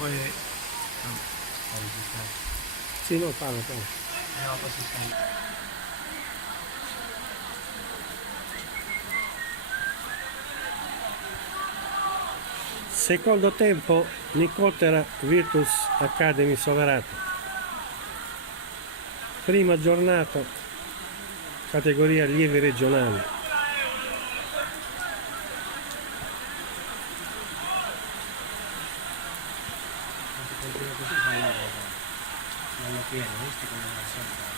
Poi Sì, no, parla. no, poi si sente. Secondo tempo, Nicotera Virtus Academy Soverato. Prima giornata, categoria allievi regionali. Se continua così sai la cosa. Bello pieno, visti come non sembra.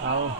Ciao.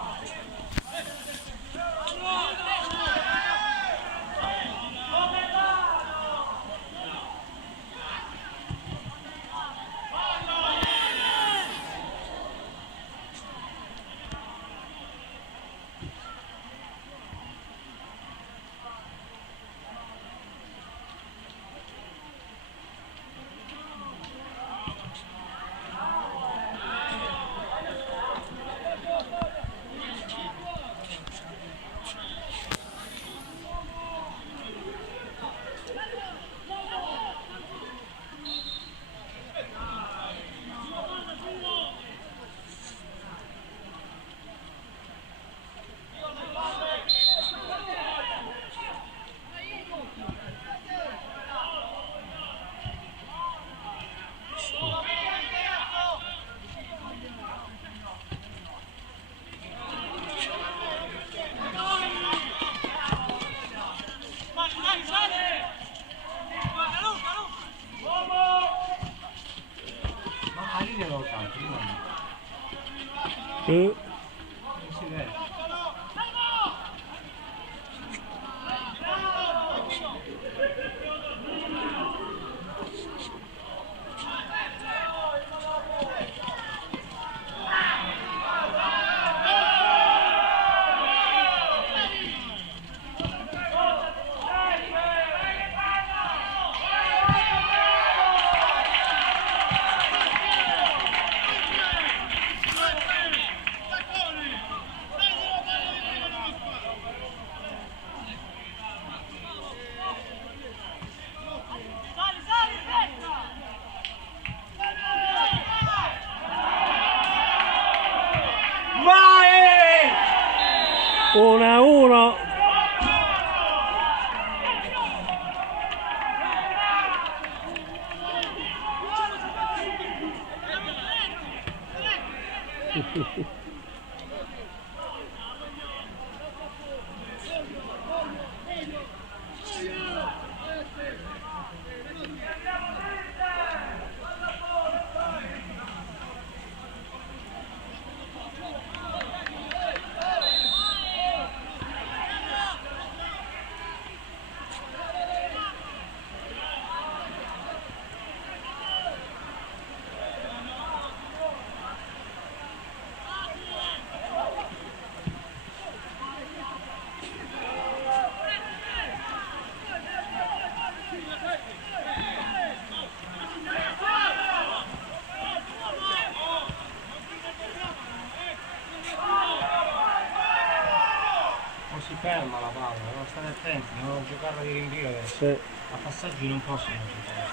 Ma lì glielo tanto, non Mm. si vede. 1-1. Non si ferma la palla, devono stare attenti, devono giocarla di rinvio adesso. Sì. A passaggi non possono giocare.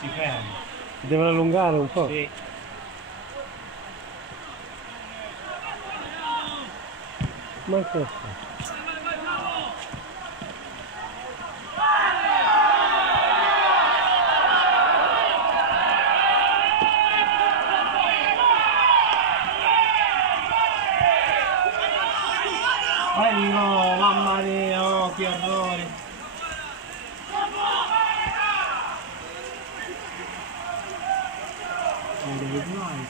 Si ferma. Devono allungare un po'. Sì. Ma questo. No, mamma mia, oh, che errore. Non dove vai?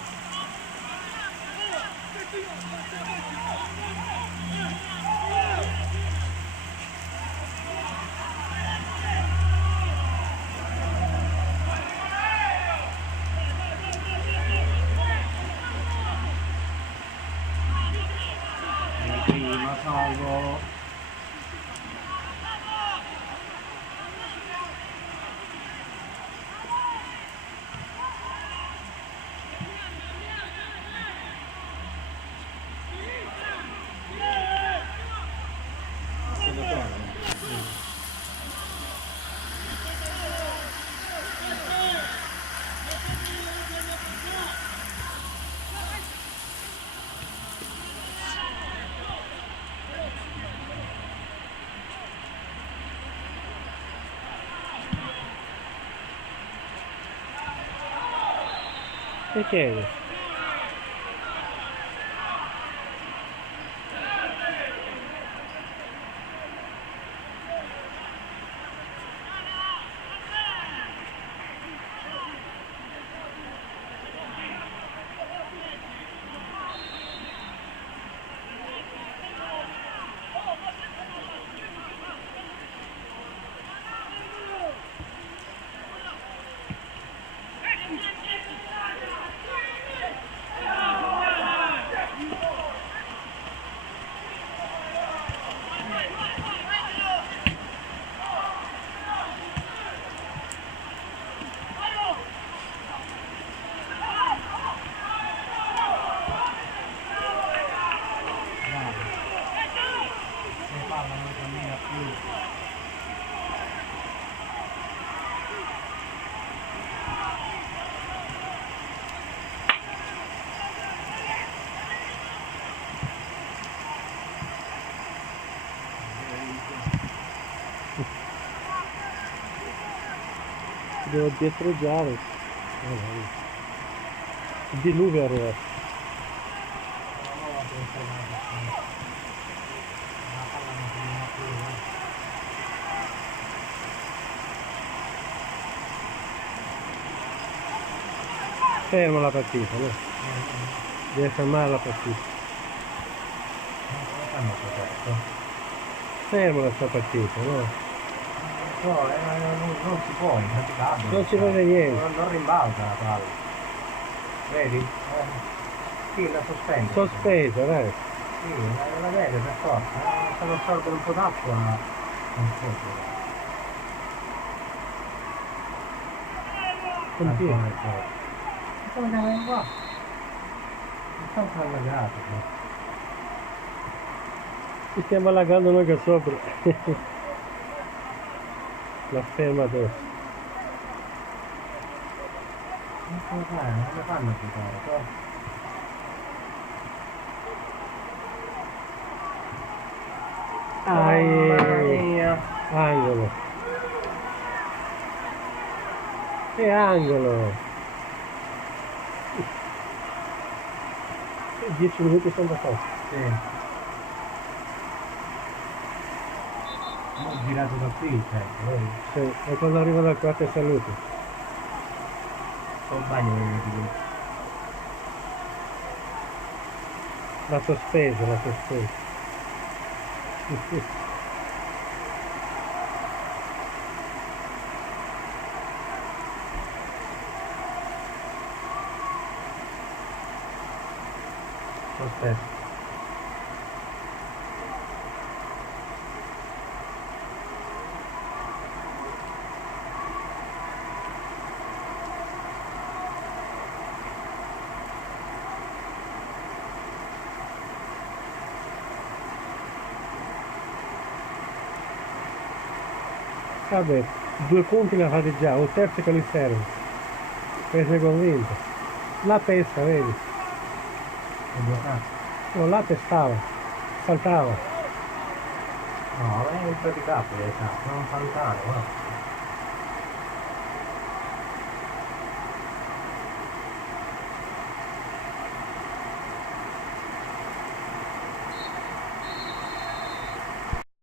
Prima salvo. Che chiede? Devo dietreggiare. Il diluvio arriva. Ferma la partita, no? Deve fermare la partita. Ferma la sua partita, no? No, non si può, impraticabile. Non si vede niente. Non rimbalza la palla. Vedi? Sì, la sospende. Sospesa, dai. Sì, la vede per forza. Se non assorbe un po' d'acqua, non si può. Continua. Come andiamo qua? Non stanno allagato. Ci stiamo allagando noi che sopra. La ferma adesso. Non le fanno giocare, però. Mamma mia. Angolo. Che angolo. 10 minuti sono da poco. Sì. Ho girato da qui, vedi? Sì, e quando arriva dal quarto saluti. Sto bagno mi metti qui. La sospesa, la sospesa. Aspetta. Vabbè, 2 punti li ha fatti già, un terzo che li serve. Per essere convinto. La pesca, vedi? È bloccato. No, là pescava, saltava. No, è impraticabile, non saltare, guarda.